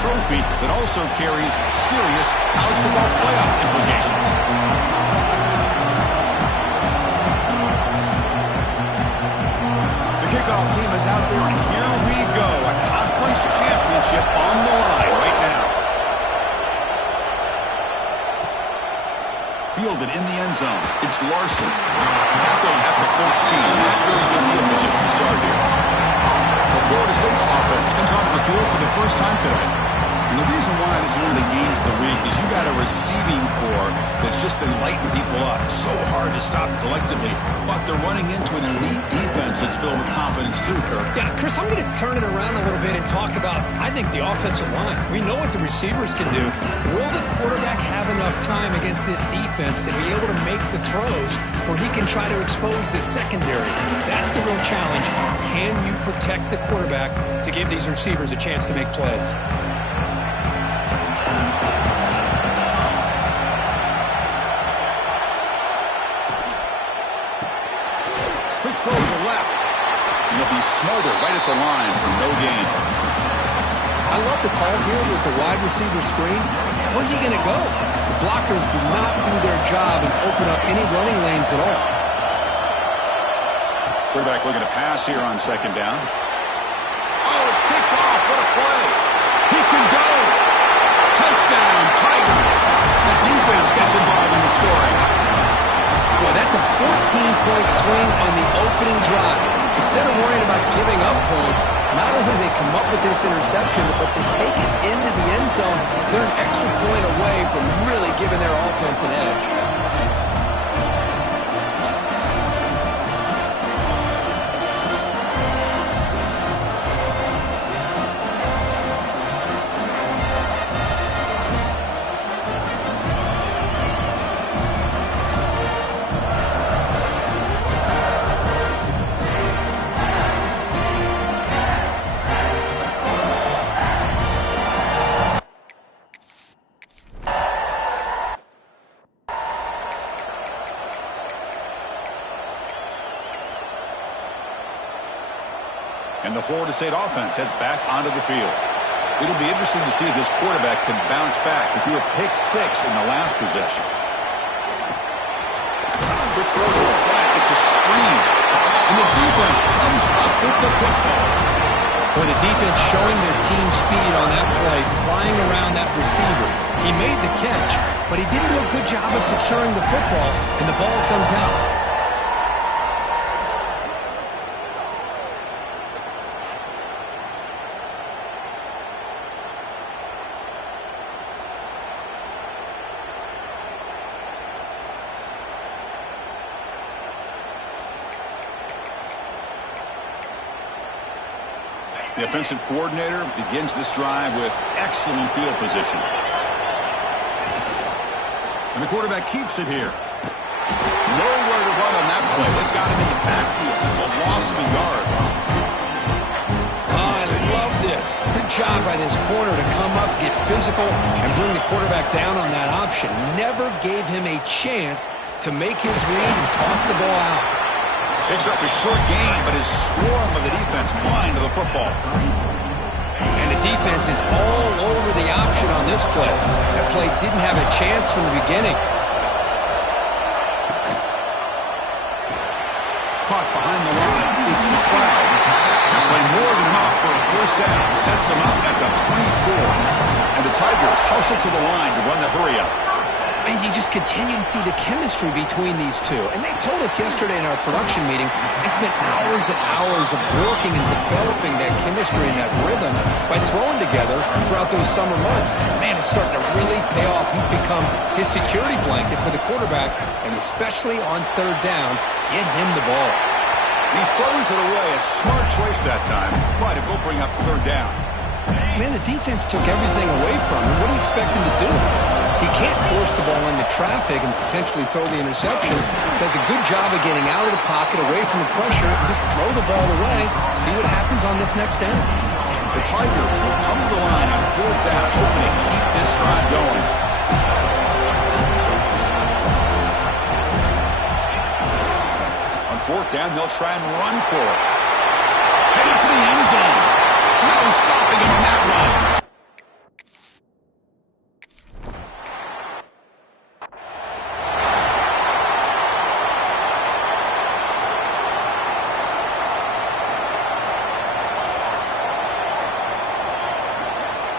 trophy that also carries serious college football playoff implications. The kickoff team is out there, and here we go. A conference championship on the line right now. Fielded in the end zone. It's Larson. Tackled at the 14. Not very good field position to start here. So Florida State's offense comes onto the field for the first time today. And the reason why this is one of the games of the week is you got a receiving core that's just been lighting people up. So hard to stop collectively, but they're running into an elite defense that's filled with confidence too, Kirk. Yeah, Chris, I'm going to turn it around a little bit and talk about, I think, the offensive line. We know what the receivers can do. Will the quarterback have enough time against this defense to be able to make the throws where he can try to expose the secondary? That's the real challenge. Can you protect the quarterback to give these receivers a chance to make plays? Throw to the left. And he'll be smothered right at the line for no gain. I love the call here with the wide receiver screen. Where's he going to go? The blockers do not do their job and open up any running lanes at all. Quarterback looking to pass here on second down. Oh, it's picked off. What a play. He can go. Touchdown, Tigers. The defense gets involved in the scoring. Well, that's a 14-point swing on the opening drive. Instead of worrying about giving up points, not only do they come up with this interception, but they take it into the end zone. They're an extra point away from really giving their offense an edge. And the Florida State offense heads back onto the field. It'll be interesting to see if this quarterback can bounce back. He threw a pick six in the last possession. Quick throw to the flat. It's a screen. And the defense comes up with the football. Well, the defense showing their team speed on that play, flying around that receiver. He made the catch, but he didn't do a good job of securing the football, and the ball comes out. The offensive coordinator begins this drive with excellent field position. And the quarterback keeps it here. Nowhere to run on that play. They've got him in the backfield. It's a loss of a yard. Oh, I love this. Good job by this corner to come up, get physical, and bring the quarterback down on that option. Never gave him a chance to make his read and toss the ball out. Picks up a short gain, but his swarm of the defense flying to the football. And the defense is all over the option on this play. That play didn't have a chance from the beginning. Caught behind the line. It's McLeod. Playing more than enough for a first down. Sets him up at the 24. And the Tigers hustle to the line to run the hurry-up. And you just continue to see the chemistry between these two. And they told us yesterday in our production meeting, they spent hours and hours of working and developing that chemistry and that rhythm by throwing together throughout those summer months. And man, it's starting to really pay off. He's become his security blanket for the quarterback, and especially on third down, get him the ball. He throws it away. A smart choice that time. But it will bring up third down. Man, the defense took everything away from him. What do you expect him to do? He can't force the ball into traffic and potentially throw the interception. Does a good job of getting out of the pocket, away from the pressure, and just throw the ball away. See what happens on this next down. The Tigers will come to the line on fourth down, hoping to keep this drive going. On fourth down, they'll try and run for it. Heading to the end zone. No stopping him on that run.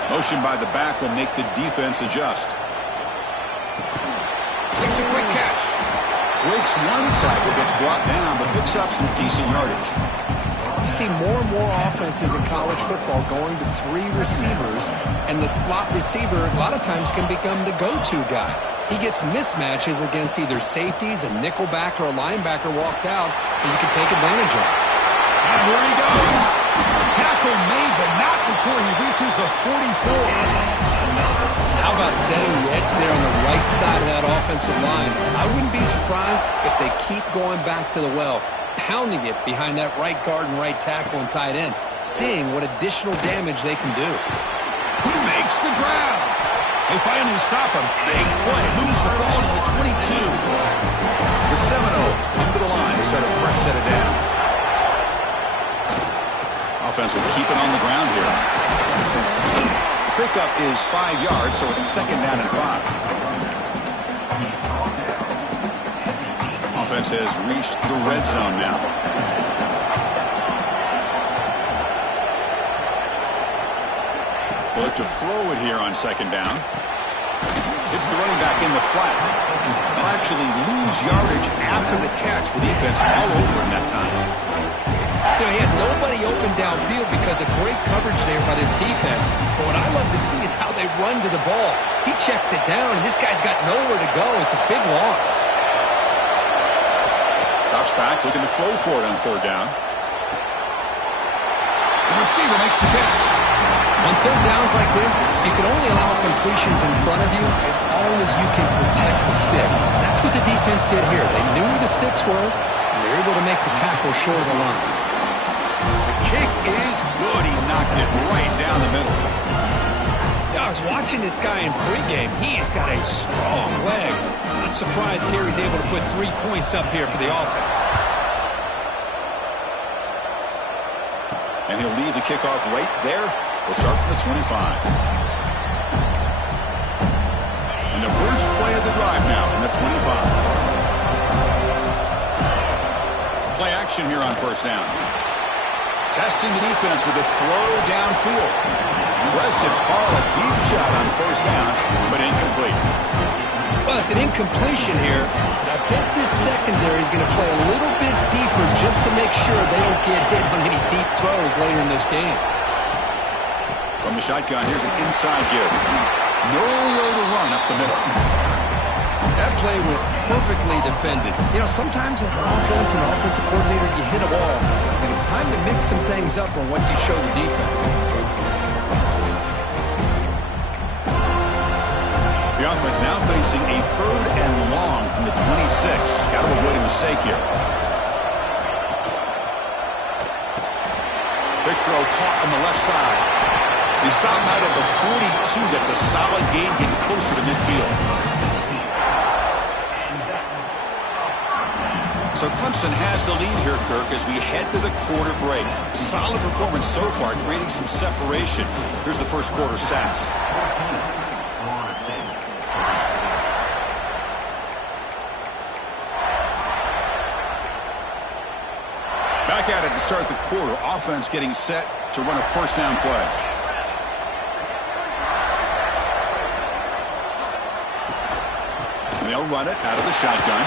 Motion by the back will make the defense adjust. Takes a quick catch. Breaks one tackle, gets brought down, but picks up some decent yardage. You see more and more offenses in college football going to 3 receivers, and the slot receiver a lot of times can become the go-to guy. He gets mismatches against either safeties, a nickelback, or a linebacker walked out, and you can take advantage of it. And here he goes. Tackle made, but not before he reaches the 44. How about setting the edge there on the right side of that offensive line? I wouldn't be surprised if they keep going back to the well, pounding it behind that right guard and right tackle and tight end, seeing what additional damage they can do. He makes the grab. They finally stop him. Big play. Moves the ball to the 22. The Seminoles come to the line to set a fresh set of downs. Offense will keep it on the ground here. Pickup is 5 yards, so it's 2nd down and 5. Offense has reached the red zone now. Look to throw it here on 2nd down. It's the running back in the flat. They'll actually lose yardage after the catch. The defense all over him that time. You know, he had nobody open downfield because of great coverage there by this defense. But what I love to see is how they run to the ball. He checks it down, and this guy's got nowhere to go. It's a big loss. Drops back, looking to throw for it on 3rd down. The receiver makes the catch. On 3rd downs like this, you can only allow completions in front of you as long as you can protect the sticks. That's what the defense did here. They knew the sticks were, and they were able to make the tackle short of the line. The kick is good. He knocked it right down the middle. Yeah, I was watching this guy in pregame. He has got a strong leg. Not surprised here he's able to put 3 points up here for the offense. And he'll leave the kickoff right there. We'll start from the 25. And the first play of the drive now from the 25. Play action here on 1st down. Testing the defense with a throw downfield. Aggressive call, a deep shot on 1st down, but incomplete. Well, it's an incompletion here. I bet this secondary is going to play a little bit deeper just to make sure they don't get hit on any deep throws later in this game. From the shotgun, here's an inside give. Nowhere to run up the middle. That play was perfectly defended. You know, sometimes as an offense and offensive coordinator, you hit a ball, and it's time to mix some things up on what you show the defense. The offense now facing a 3rd and long from the 26. Got to avoid a mistake here. Big throw caught on the left side. They stop him out at the 42. That's a solid gain, getting closer to midfield. So Clemson has the lead here, Kirk, as we head to the quarter break. Solid performance so far, creating some separation. Here's the first quarter stats. Back at it to start the quarter. Offense getting set to run a 1st down play. And they'll run it out of the shotgun.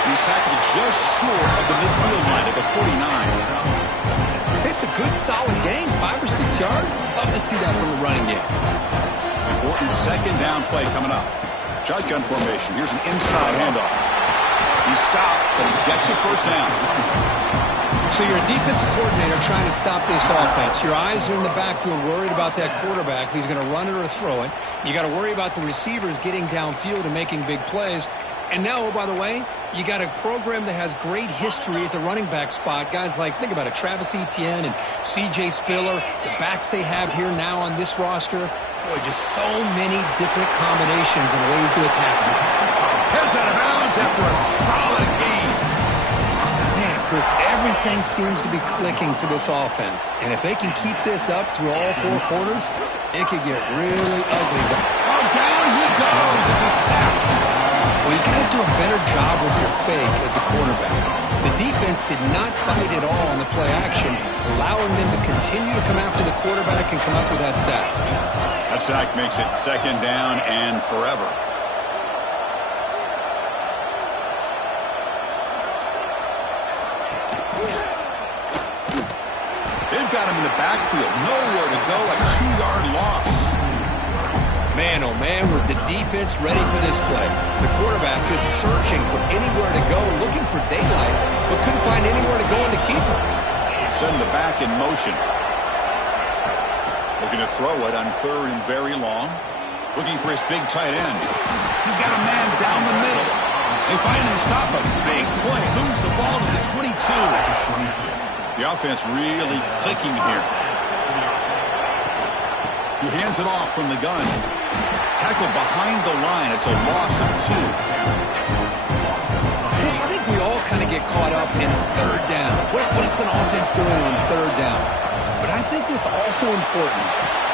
He's tackled just short of the midfield line at the 49. It's a good, solid game. 5 or 6 yards. Love to see that from the running game. Important 2nd down play coming up. Shotgun formation. Here's an inside handoff. He stopped, but he gets a 1st down. So you're a defensive coordinator trying to stop this offense. Your eyes are in the backfield, worried about that quarterback, if he's going to run it or throw it. You got to worry about the receivers getting downfield and making big plays. And now, oh, by the way, you got a program that has great history at the running back spot. Guys like, think about it, Travis Etienne and C.J. Spiller, the backs they have here now on this roster. Boy, just so many different combinations and ways to attack them. Heads out of bounds after a solid game. Man, Chris, everything seems to be clicking for this offense. And if they can keep this up through all 4 quarters, it could get really ugly. Oh, down he goes. It's a sack. Well, you got to do a better job with your fake as the quarterback. The defense did not fight at all on the play action, allowing them to continue to come after the quarterback and come up with that sack. That sack makes it 2nd down and forever. They've got him in the backfield. Nowhere to go. A 2-yard loss. Man, oh man, was the defense ready for this play. The quarterback just searching for anywhere to go, looking for daylight, but couldn't find anywhere to go in the keeper. Send the back in motion. Looking to throw it on 3rd and very long. Looking for his big tight end. He's got a man down the middle. They finally stop him. Big play. Moves the ball to the 22. The offense really clicking here. He hands it off from the gun. Tackled behind the line. It's a loss of 2. Chris, I think we all kind of get caught up in 3rd down. What's an offense doing on 3rd down? But I think what's also important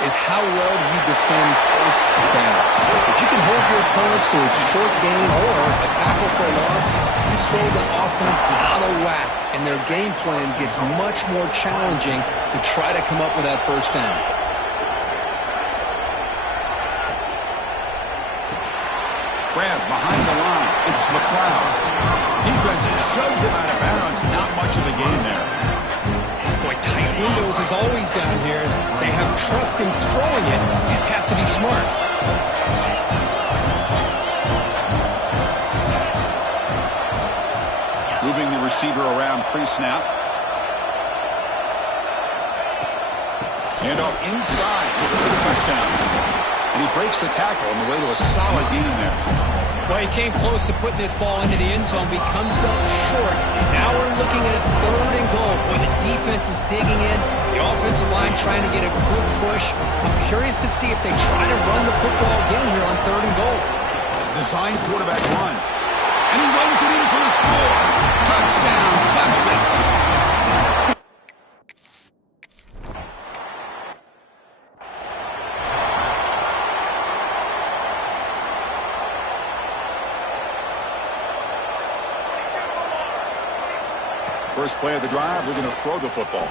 is how well you defend 1st down. If you can hold your opponents to a short gain or a tackle for a loss, you throw the offense out of whack, and their game plan gets much more challenging to try to come up with that 1st down. Grab behind the line. It's McLeod. Defense shoves him out of bounds. Not much of a gain there. Boy, tight windows is always down here. They have trust in throwing it. You just have to be smart. Moving the receiver around pre-snap. Handoff inside. Looking for the touchdown. And he breaks the tackle on the way to a solid gain there. Well, he came close to putting this ball into the end zone, but he comes up short. Now we're looking at a 3rd and goal. Boy, the defense is digging in. The offensive line trying to get a good push. I'm curious to see if they try to run the football again here on 3rd and goal. Design quarterback run. And he runs it in for the score. Touchdown, Clemson. First play of the drive, they're going to throw the football.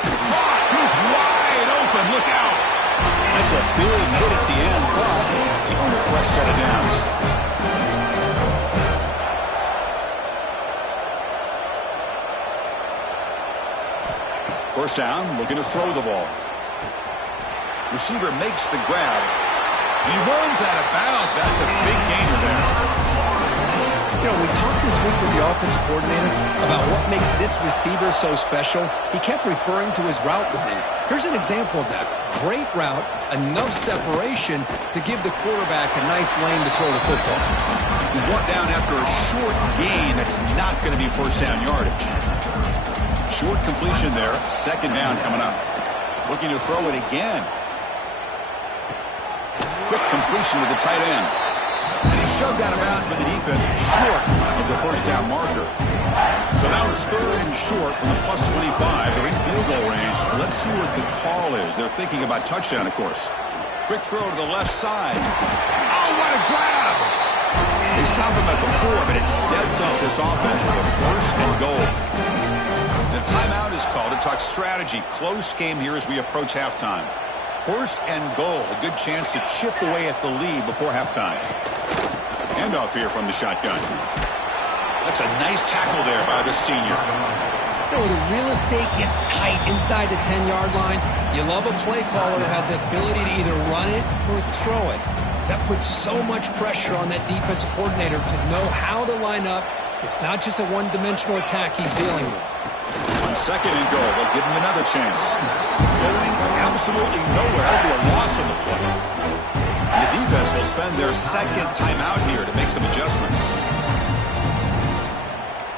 He's wide open. Look out. That's a big hit at the end, but they earn a fresh set of downs. First down, looking to throw the ball. Receiver makes the grab. And he runs out of bounds. That's a big gainer there. You know, we talked this week with the offensive coordinator about what makes this receiver so special. He kept referring to his route running. Here's an example of that. Great route, enough separation to give the quarterback a nice lane to throw the football. He's brought down after a short gain that's not going to be 1st down yardage. Short completion there. 2nd down coming up. Looking to throw it again. Quick completion to the tight end. And he's shoved out of bounds by the defense short of the 1st down marker. So now it's 3rd and short from the +25. They're in field goal range. Let's see what the call is. They're thinking about touchdown, of course. Quick throw to the left side. Oh, what a grab! They stop him at the 4, but it sets up this offense with a 1st and goal. The timeout is called to talk strategy. Close game here as we approach halftime. 1st and goal. A good chance to chip away at the lead before halftime. Handoff here from the shotgun. That's a nice tackle there by the senior. You know, the real estate gets tight inside the 10-yard line. You love a play caller that has the ability to either run it or throw it. That puts so much pressure on that defensive coordinator to know how to line up. It's not just a one-dimensional attack he's dealing with. On 2nd and goal, they'll give him another chance. Going absolutely nowhere. That'll be a loss of the play. And the defense will spend their 2nd timeout here to make some adjustments.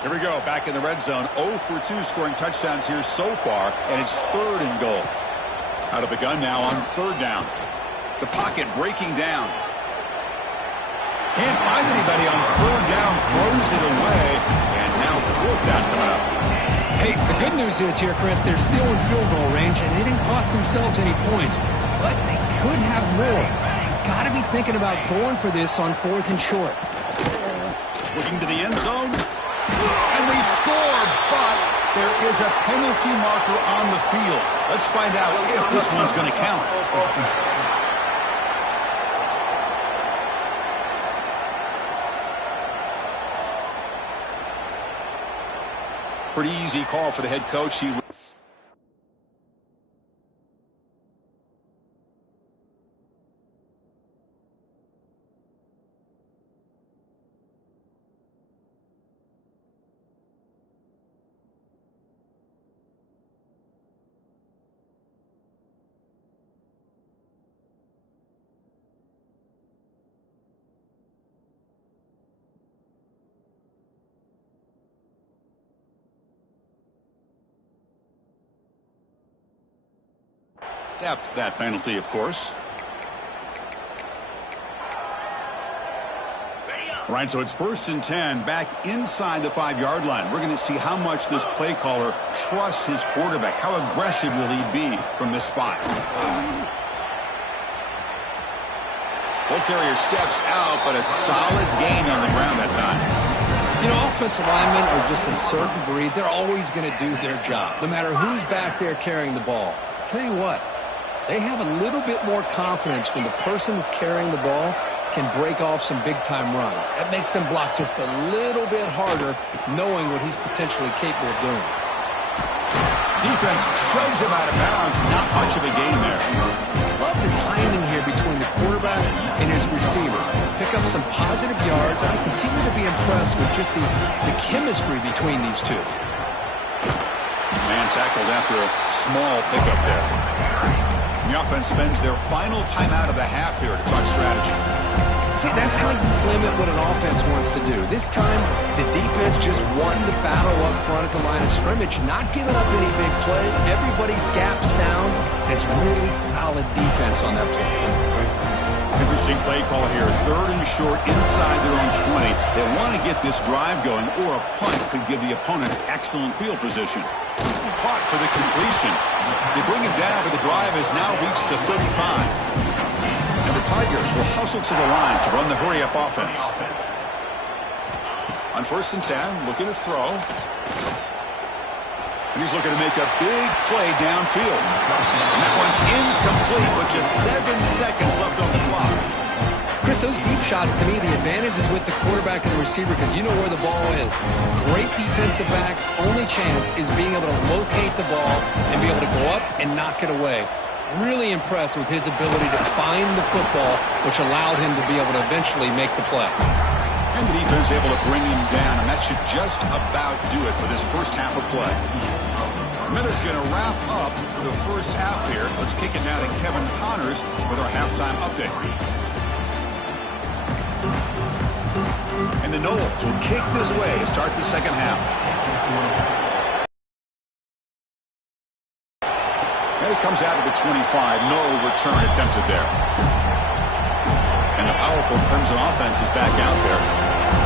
Here we go, back in the red zone. 0 for 2 scoring touchdowns here so far, and it's 3rd and goal. Out of the gun now on 3rd down. The pocket breaking down. Can't find anybody on 3rd down, throws it away, and now 4th down coming up. Hey, the good news is here, Chris, they're still in field goal range, and they didn't cost themselves any points, but they could have more. You've got to be thinking about going for this on 4th and short. looking to the end zone. And they score, but there is a penalty marker on the field. Let's find out if this one's going to count. Pretty easy call for the head coach. Accept that penalty, of course. All right, so it's 1st and 10 back inside the 5-yard line. We're going to see how much this play caller trusts his quarterback. How aggressive will he be from this spot? Ball carrier steps out, but a solid gain on the ground that time. You know, offensive linemen are just a certain breed. They're always going to do their job, no matter who's back there carrying the ball. I'll tell you what, they have a little bit more confidence when the person that's carrying the ball can break off some big-time runs. That makes them block just a little bit harder, knowing what he's potentially capable of doing. Defense shoves him out of bounds. Not much of a gain there. Love the timing here between the quarterback and his receiver. Pick up some positive yards, and I continue to be impressed with just the chemistry between these two. Man tackled after a small pickup there. The offense spends their final timeout of the half here to talk strategy. See, that's how you limit what an offense wants to do. This time, the defense just won the battle up front at the line of scrimmage, not giving up any big plays. Everybody's gap sound, and it's really solid defense on that play. Interesting play call here. 3rd and short inside their own 20. They want to get this drive going, or a punt could give the opponents excellent field position. Caught for the completion. They bring him down, but the drive has now reached the 35. And the Tigers will hustle to the line to run the hurry-up offense. On 1st and 10, looking to throw. And he's looking to make a big play downfield. And that one's incomplete with just 7 seconds left on the clock. Chris, those deep shots, to me, the advantage is with the quarterback and the receiver because you know where the ball is. Great defensive backs' only chance is being able to locate the ball and be able to go up and knock it away. Really impressed with his ability to find the football, which allowed him to be able to eventually make the play. And the defense able to bring him down, and that should just about do it for this first half of play. Miller's going to wrap up the first half here. Let's kick it now to Kevin Connors with our halftime update. And the Noles will kick this way to start the second half. And it comes out of the 25. No return attempted there. And the powerful Crimson offense is back out there.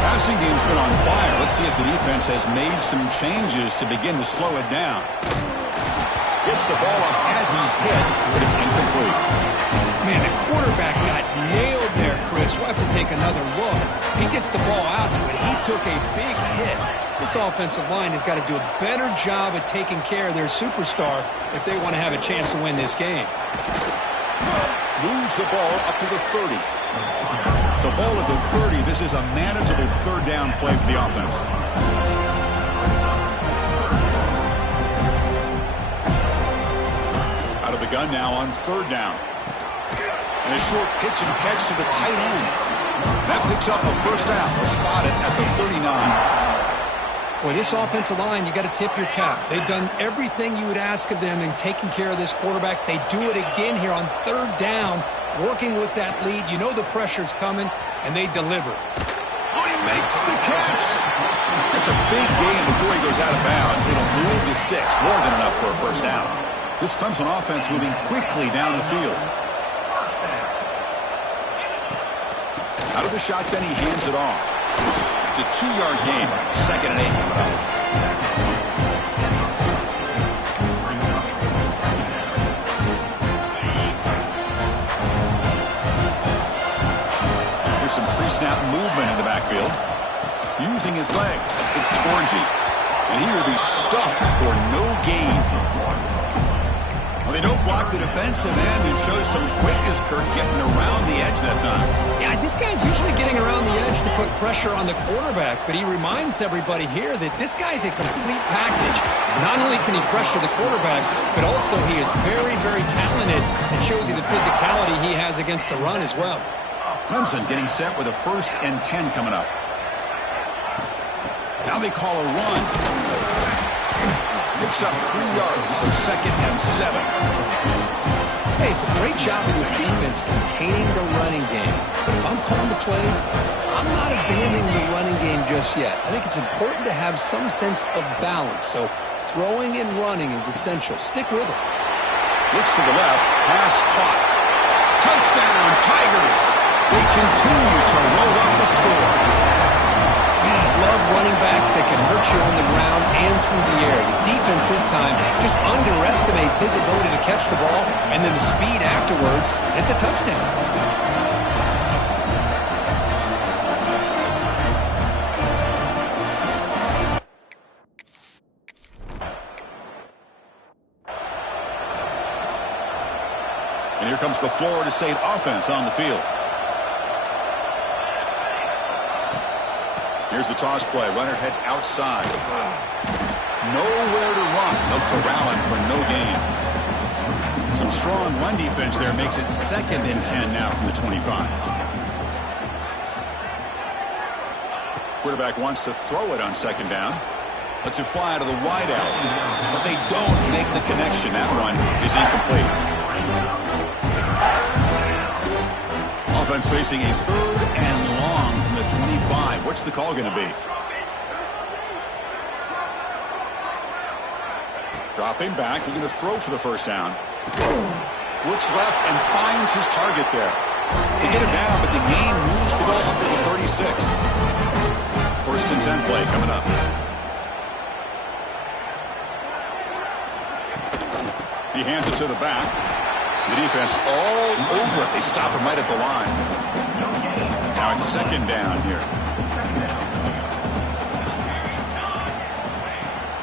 Passing game's been on fire. Let's see if the defense has made some changes to begin to slow it down. Gets the ball up as he's hit, but it's incomplete. Man, the quarterback got nailed there, Chris. We'll have to take another look. He gets the ball out, but he took a big hit. This offensive line has got to do a better job at taking care of their superstar if they want to have a chance to win this game. Moves the ball up to the 30. So ball at the 30. This is a manageable 3rd down play for the offense. Out of the gun now on 3rd down. And a short pitch and catch to the tight end. That picks up a first down. They'll spot it at the 39. Boy, this offensive line, you got to tip your cap. They've done everything you would ask of them in taking care of this quarterback. They do it again here on 3rd down, working with that lead. You know the pressure's coming, and they deliver. Oh, he makes the catch. That's a big gain before he goes out of bounds. It'll move the sticks, more than enough for a first down. This comes on offense moving quickly down the field. Out of the shotgun, he hands it off. It's a 2-yard gain. 2nd and 8 coming up. There's some pre-snap movement in the backfield. using his legs. It's Scorgi. And he will be stuffed for no gain. Well, they don't block the defensive end and show some quickness, Kirk, getting around the edge that time. Yeah, this guy's usually getting around the edge to put pressure on the quarterback, but he reminds everybody here that this guy's a complete package. Not only can he pressure the quarterback, but also he is very, very talented and shows you the physicality he has against the run as well. Clemson getting set with a 1st and 10 coming up. Now they call a run. Picks up 3 yards, so 2nd and 7. Hey, it's a great job of this defense containing the running game. But if I'm calling the plays, I'm not abandoning the running game just yet. I think it's important to have some sense of balance. So throwing and running is essential. Stick with it. Looks to the left. Pass caught. Touchdown, Tigers. They continue to roll up the score. Man, I love running backs that can hurt you on the ground and through the air. The defense this time just underestimates his ability to catch the ball, and then the speed afterwards. It's a touchdown. And here comes the Florida State offense on the field. Here's the toss play. Runner heads outside. Nowhere to run. They'll corral him for no gain. Some strong run defense there makes it 2nd and 10 now from the 25. Quarterback wants to throw it on 2nd down. Lets it fly to the wideout. But they don't make the connection. That one is incomplete. Offense facing a 3rd and long from the 25. What's the call going to be? Dropping back, looking to throw for the 1st down. Looks left and finds his target there. They get him down, but the gain moves the ball up to the 36. 1st and 10 play coming up. He hands it to the back. The defense all over it. They stop him right at the line. Now it's 2nd down here.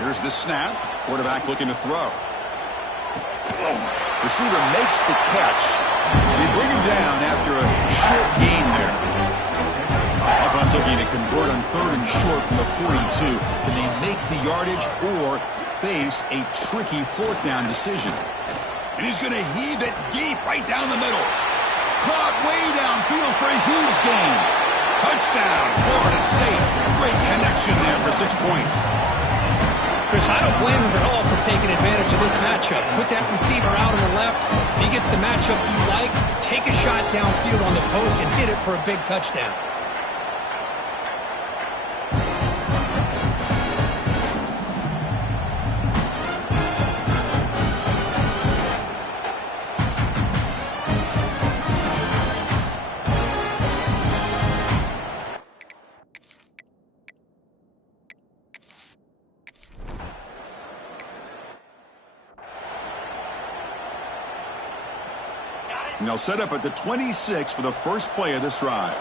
Here's the snap. Quarterback looking to throw. Receiver makes the catch. They bring him down after a short gain there. Offense looking to convert on 3rd and short from the 42. Can they make the yardage or face a tricky 4th down decision? And he's going to heave it deep right down the middle. Caught way downfield for a huge gain. Touchdown, Florida State. Great connection there for 6 points. Chris, I don't blame him at all for taking advantage of this matchup. Put that receiver out on the left. If he gets the matchup you like, take a shot downfield on the post and hit it for a big touchdown. And they'll set up at the 26 for the 1st play of this drive.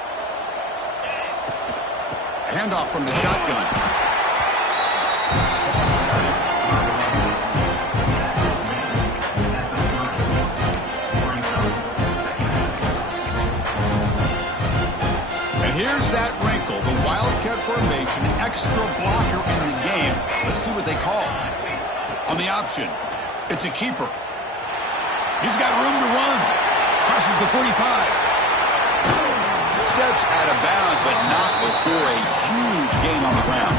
Handoff from the shotgun. And here's that wrinkle, the Wildcat formation, extra blocker in the game. Let's see what they call. On the option, it's a keeper. He's got room to run. Crosses the 45. Steps out of bounds, but not before a huge gain on the ground.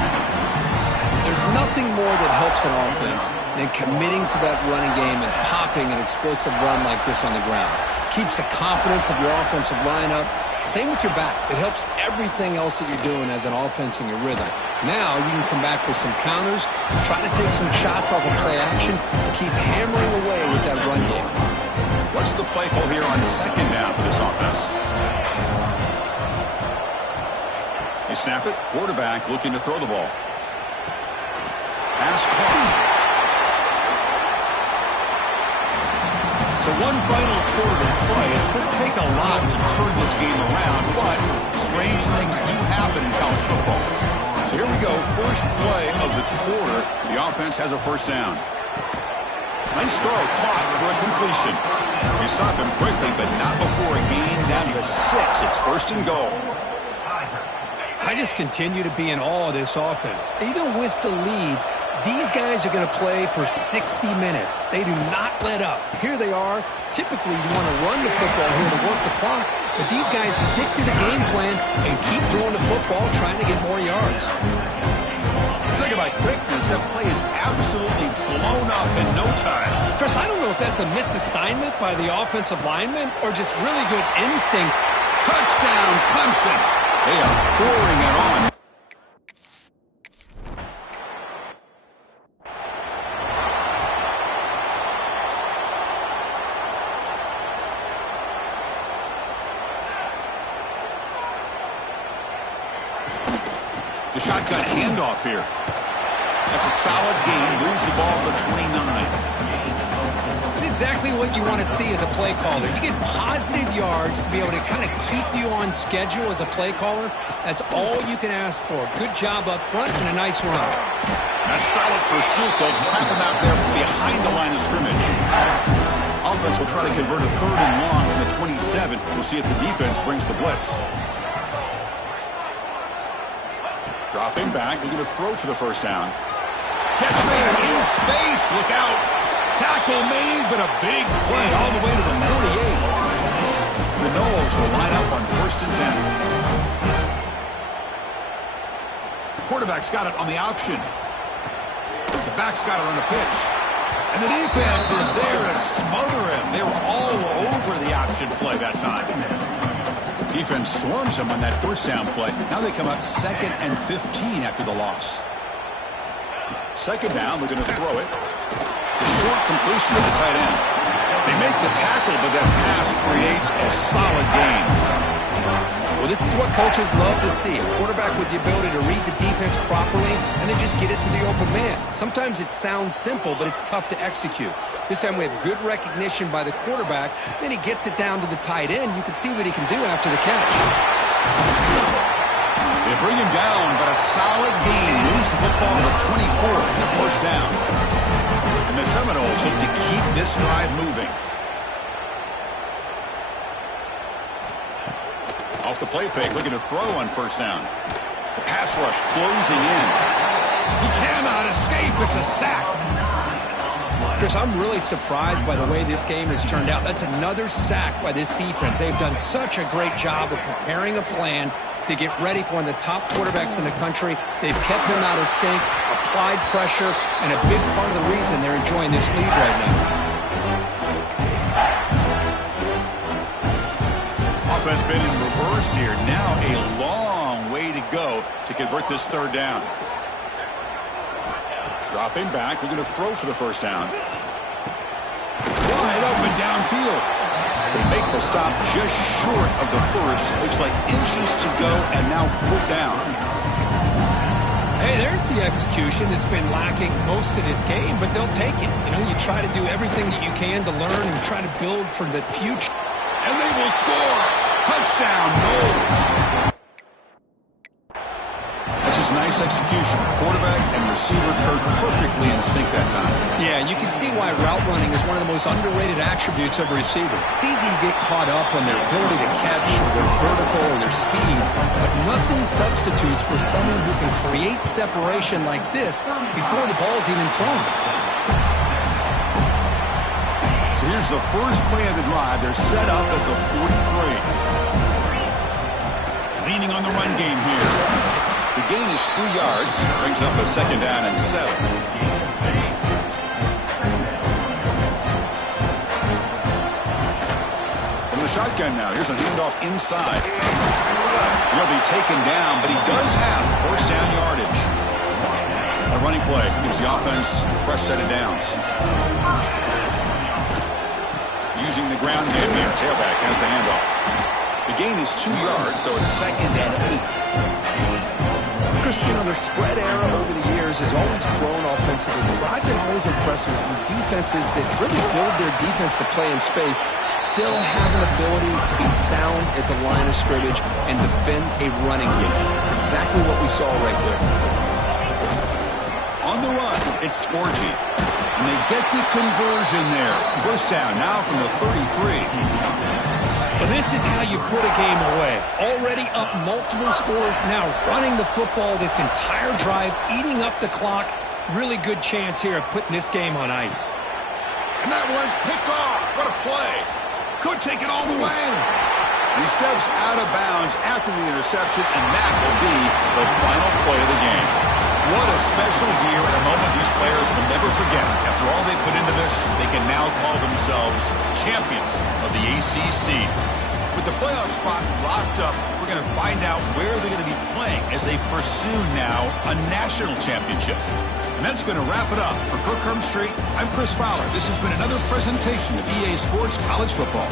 There's nothing more that helps an offense than committing to that running game and popping an explosive run like this on the ground. Keeps the confidence of your offensive lineup. Same with your back. It helps everything else that you're doing as an offense in your rhythm. Now you can come back with some counters, try to take some shots off of play action, and keep hammering away with that run game. What's the play call here on 2nd down for this offense? They snap it. Quarterback looking to throw the ball. Pass caught. So one final quarter to play. It's going to take a lot to turn this game around, but strange things do happen in college football. So here we go, first play of the quarter. The offense has a first down. Nice throw, caught for a completion. You stop him quickly, but not before a gain down to 6. It's first and goal. I just continue to be in awe of this offense. Even with the lead, these guys are going to play for 60 minutes. They do not let up. Here they are. Typically, you want to run the football here to work the clock, but these guys stick to the game plan and keep throwing the football, trying to get more yards. Talk about quickness. That play is absolutely blown up in no time. Chris, I don't know if that's a misassignment by the offensive lineman or just really good instinct. Touchdown, Clemson. They are pouring it on. The shotgun handoff here. That's a solid gain. Moves the ball to 29. It's exactly what you want to see as a play caller. You get positive yards to be able to kind of keep you on schedule as a play caller. That's all you can ask for. Good job up front and a nice run. That's solid pursuit. They'll trap him out there behind the line of scrimmage. Offense will try to convert a third and long from the 27. We'll see if the defense brings the blitz. Dropping back, looking to throw for the first down. Catch made in space, look out. Tackle made, but a big play all the way to the 48. The Noles will line up on first and 10. Quarterback's got it on the option. The back's got it on the pitch. And the defense is there to smother him. They were all over the option play that time. Defense swarms him on that first down play. Now they come up 2nd and 15 after the loss. Second down, they're going to throw it. The short completion to the tight end. They make the tackle, but that pass creates a solid gain. Well, this is what coaches love to see. A quarterback with the ability to read the defense properly and then just get it to the open man. Sometimes it sounds simple, but it's tough to execute. This time we have good recognition by the quarterback. Then he gets it down to the tight end. You can see what he can do after the catch. They bring him down, but a solid gain moves the football to the 24 and a first down. And the Seminoles look to keep this drive moving. Off the play fake, looking to throw on first down. The pass rush closing in. He cannot escape. It's a sack. Chris, I'm really surprised by the way this game has turned out. That's another sack by this defense. They've done such a great job of preparing a plan to get ready for one of the top quarterbacks in the country. They've kept him out of sync, applied pressure, and a big part of the reason they're enjoying this lead right now. Offense been in reverse here. Now a long way to go to convert this third down. Dropping back, we're going to throw for the first down. Wide open downfield. They make the stop just short of the first. Looks like inches to go, and now 4th down. Hey, there's the execution that's been lacking most of this game, but they'll take it. You know, you try to do everything that you can to learn and try to build for the future. And they will score. Touchdown, Noles. That's just nice execution. Quarterback and receiver perfectly in sync that time. Yeah, you can see why route running is one of the most underrated attributes of a receiver. It's easy to get caught up on their ability to catch or their vertical or their speed, but nothing substitutes for someone who can create separation like this before the ball's even thrown. So here's the first play of the drive. They're set up at the 43. Leaning on the run game here. The gain is 3 yards. Brings up a 2nd down and 7. From the shotgun now. Here's a handoff inside. He'll be taken down, but he does have first down yardage. A running play gives the offense a fresh set of downs. Using the ground game here. Tailback has the handoff. The gain is 2 yards, so it's 2nd and 8. Chris, the spread era over the years has always grown offensively, but I've been always impressed with defenses that really build their defense to play in space, still have an ability to be sound at the line of scrimmage and defend a running game. It's exactly what we saw right there. On the run, it's Scorgi. And they get the conversion there. First down now from the 33. Well, this is how you put a game away. Already up multiple scores, now running the football this entire drive, eating up the clock. Really good chance here of putting this game on ice. And that one's picked off. What a play. Could take it all the way. He steps out of bounds after the interception, and that will be the final play of the game. What a special year and a moment these players will never forget. After all they put into this, they can now call themselves champions of the ACC. With the playoff spot locked up, we're going to find out where they're going to be playing as they pursue now a national championship. And that's going to wrap it up. For Kirk Herbstreit, I'm Chris Fowler. This has been another presentation of EA Sports College Football.